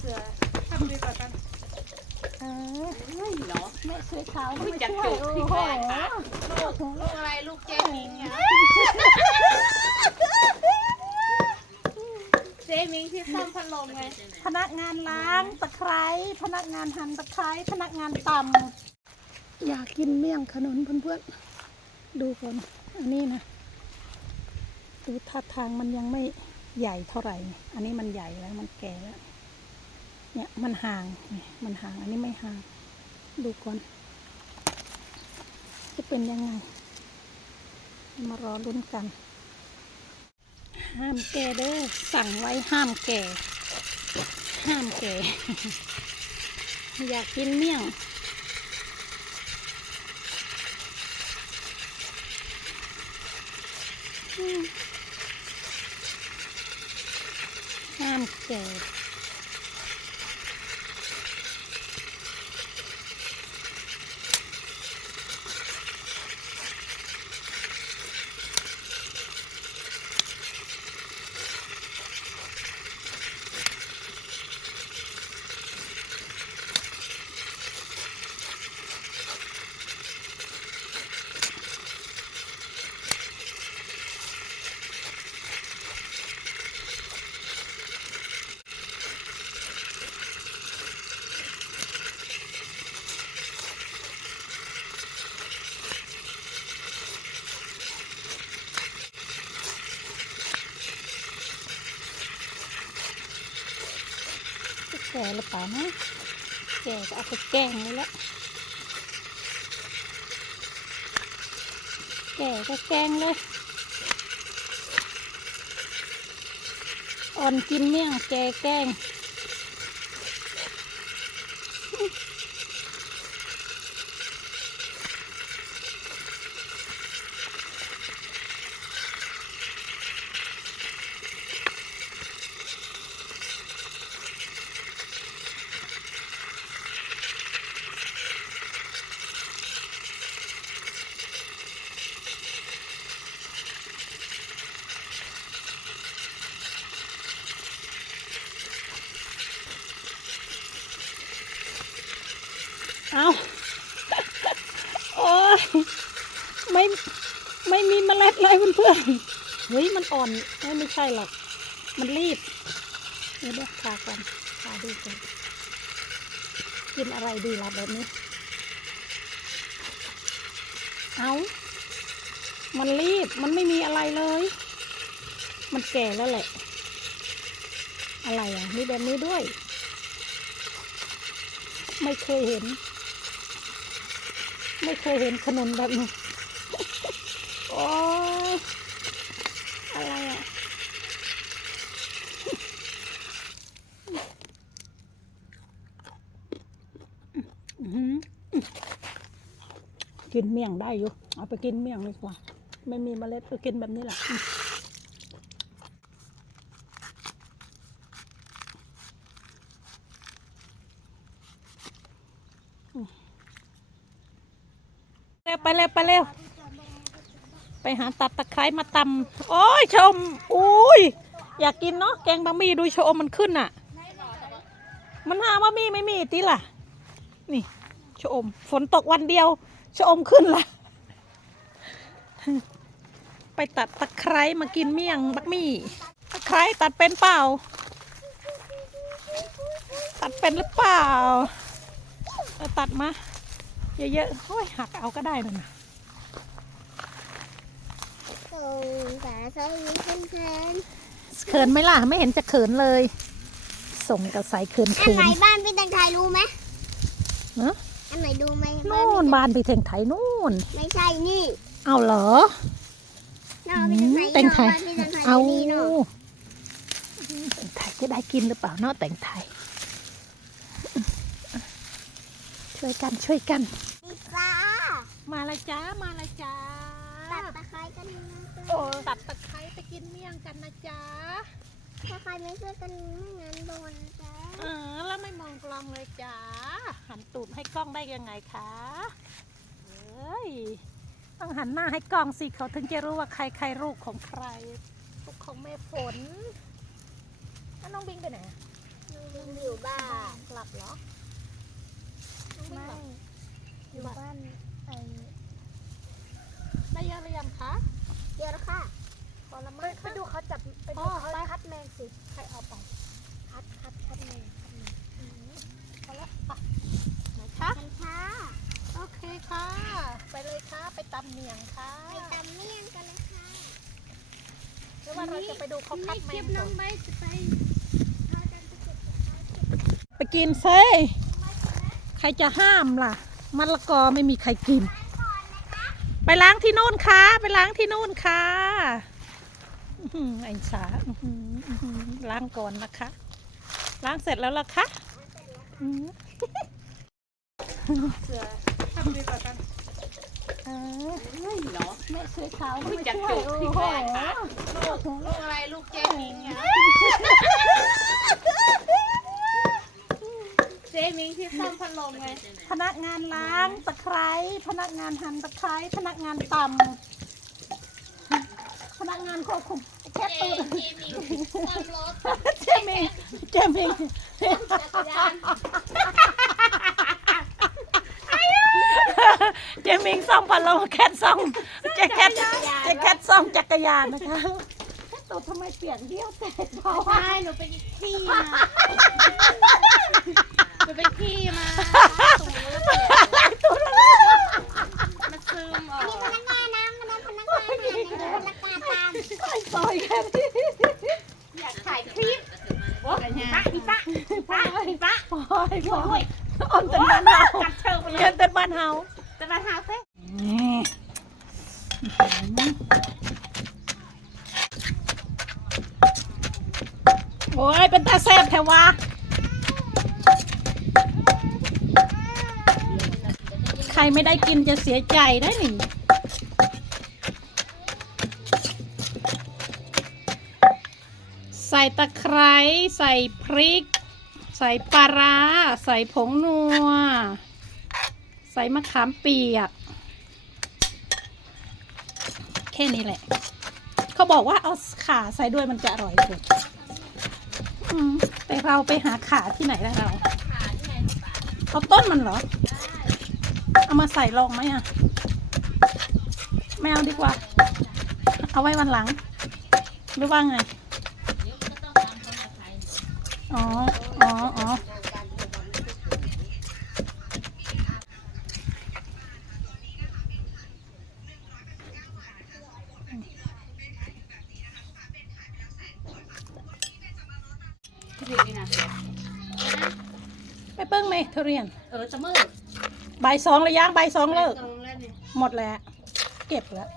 เสือทำดีกว่ากันเออเฮ้ยเนาะแม่ช่วยเขาไม่จักช่วยจุกโอ้ที่โหแขนค่ะลูกลูกอะไรลูกเจมิงอะเจมิงที่ซ่อมพัดลมไงพนักงานล้างตะไคร้พนักงานหั่นตะไคร้พนักงานตำอยากกินเมี่ยงขนุนเพื่อนๆดูก่อนอันนี้นะดูท่าทางมันยังไม่ใหญ่เท่าไหร่ อันนี้มันใหญ่แล้วมันแก่แล้ว เนี่ยมันห่างนี่มันห่าง อันนี้ไม่ห่าง ดูก่อน จะเป็นยังไง มารอลุ้นกัน ห้ามแก่เด้อ สั่งไว้ห้ามแก่ ห้ามแก่ อยากกินเมี่ยง ห้ามแก่ ก่หรือเปล่านะ แก่ก็เอาไปแกล้งเลยละแก่ก็แกล้งเลย อ่อนกินเมี่ยงแก่แกล้ง เอาโอ้ยไม่ไม่มีเมล็ดเลยเพื่อนๆเฮ้ยมันอ่อนไม่ใช่หรอก มันรีบเดี๋ยวเดี๋ยวทาก่อนทาดูก่อนกินอะไรดีล่ะแบบนี้ เอามันรีบ มันไม่มีอะไรเลย มันแก่แล้วแหละ อะไรอะ มีแบบนี้ด้วย ไม่เคยเห็น ไม่เคยเห็นขนมแบบนี้ โอ้ยอะไรอะอื้อหือกินเมี่ยงได้อยู่ เอาไปกินเมี่ยงดีกว่า ไม่มีเมล็ดก็กินแบบนี้แหละ เร็วไปเร็วไปเร็วไปหาตัดตะไคร้มาตำโอ้ยชมอุ้ยอยากกินเนาะแกงบะหมี่ดูชมมันขึ้นอะ มันหาบะหมี่ไม่มีติล่ะ นี่ชมฝนตกวันเดียวชมขึ้นละไปตัดตะไคร้มากินเมี่ยงบักมี่ตะไคร้ตัดเป็นเปล่า ตัดเป็นหรือเปล่าตัดมา เยอะๆโอ้ยหักเอาก็ได้นะนะส่งสาสวีเพื่อนเขินไหมล่ะ ไม่เห็นจะเขินเลย ส่งกับสายเขินๆอันเขิไหนนบ้านพี่ตังไทยรู้ไหมเนอะอันไหนดูไหมนู่นบ้านไปเทงไทยนู่นไม่ใช่นี่เอาเหรอ นอกพี่ตังไทยแต่งไทยนอกบ้านพี่ตังไทยเอานี่เนาะแต่งไทยจะได้กินหรือเปล่าเนาะแต่งไทย ช่วยกันช่วยกันดีจ้ามาละจ้ามาละจ้าตัดตะไคร้กันนะโอ้ตัดตะไคร้ไปกินเมี่ยงกันนะจ๊ะถ้าใครไม่ช่วยกันไม่งั้นโดนนะจ้าเออแล้วไม่มองกล้องเลยจ้าหันตูดให้กล้องได้ยังไงคะเฮ้ยต้องหันหน้าให้กล้องสิเขาถึงจะรู้ว่าใครใครลูกของใครลูกของแม่ฝนแล้วน้องบิงไปไหนอะดูเหรอ ไม่อยู่บ้านไอ้ได้เยอะหรือยังคะเดี๋ยวค่ะพอละไปมั้งไปดูเขาจับไปดูเขาคัดแมงสิ ใครเอาไปคัดคัดคัดแมงคัดแมงพอละไปไหนคะกันค่ะ โอเคค่ะ ไปเลยค่ะ ไปตำเมียงค่ะ ไปตำเมี่ยงกันเลยค่ะหรือว่าเราจะไปดูเขาคัดแมงน้ก่อองนใบจะไปเราจะไปเก็บไปกินเซ่ ใครจะห้ามล่ะมะละกอไม่มีใครกิน ไปล้างที่นู่นค่ะ ไปล้างที่นู่นค่ะอื้อหือไอ้สาอื้อหืออื้อหือล้างก่อนนะคะ ล้างเสร็จแล้วล่ะคะอื้อเสือทำดีกว่ากันเออไม่เหรอแม่ช่วยเขาไม่จัดช่วยจุกที่บ้านค่ะลูกลูกอะไรลูกเจมิงเนี่ยเจมิงที่ซ่อมพัดลมไงพนักงานล้างตะไคร้พนักงานหั่นตะไคร้พนักงานตำพนักงานควบคุมแค่ตูดเจมิงซ่อมรถเจมิงเจมิงจักรยานเจมิงซ่อมพัดลมแคทซ่อมเจะแคทเจะแคทซ่อมจักรยานนะคะแค่ตูดทำไมเปียกเดียวแตกเบาใช่หนูไปขี้มา หนูไปขี้มาสูงแล้วเปียกตูดอะไรมันซึมออกพนักงานน้ำมันพนักงานน้ำพนักงานตามไอ้ซอยแค่นี้อยากถ่ายคลิปโอ้ยป้าพี่ป้าพี่ป้าพี่ป้าพอยพอยออนต็นบ้านเฮากัดเชิงไปเลเรียยนต็นบ้านเฮาจะมาหาเต้โอ้ยเป็นตาแซ่บแถวะ ใครไม่ได้กินจะเสียใจได้หนิใส่ตะไคร้ใส่พริก ใส่ปลาร้า ใส่ผงนัว ใส่มะขามเปียก แค่นี้แหละ เขาบอกว่าเอาขาใส่ด้วยมันจะอร่อยสุดอืมแต่เราไปหาขาที่ไหนแล้วเรา เอาต้นมันเหรอ เอามาใส่ลองไหมอะไม่เอาดีกว่า เอาไว้วันหลัง หรือว่าไง อ๋อ อ๋อ อ๋อพี่นี่นะไปเปิ้งไหมทุเรียน เออจะมืด บ่ายสองระย่างบ่ายสองเลิกตรงแล้วนี่หมดแล้ว เก็บแล้ว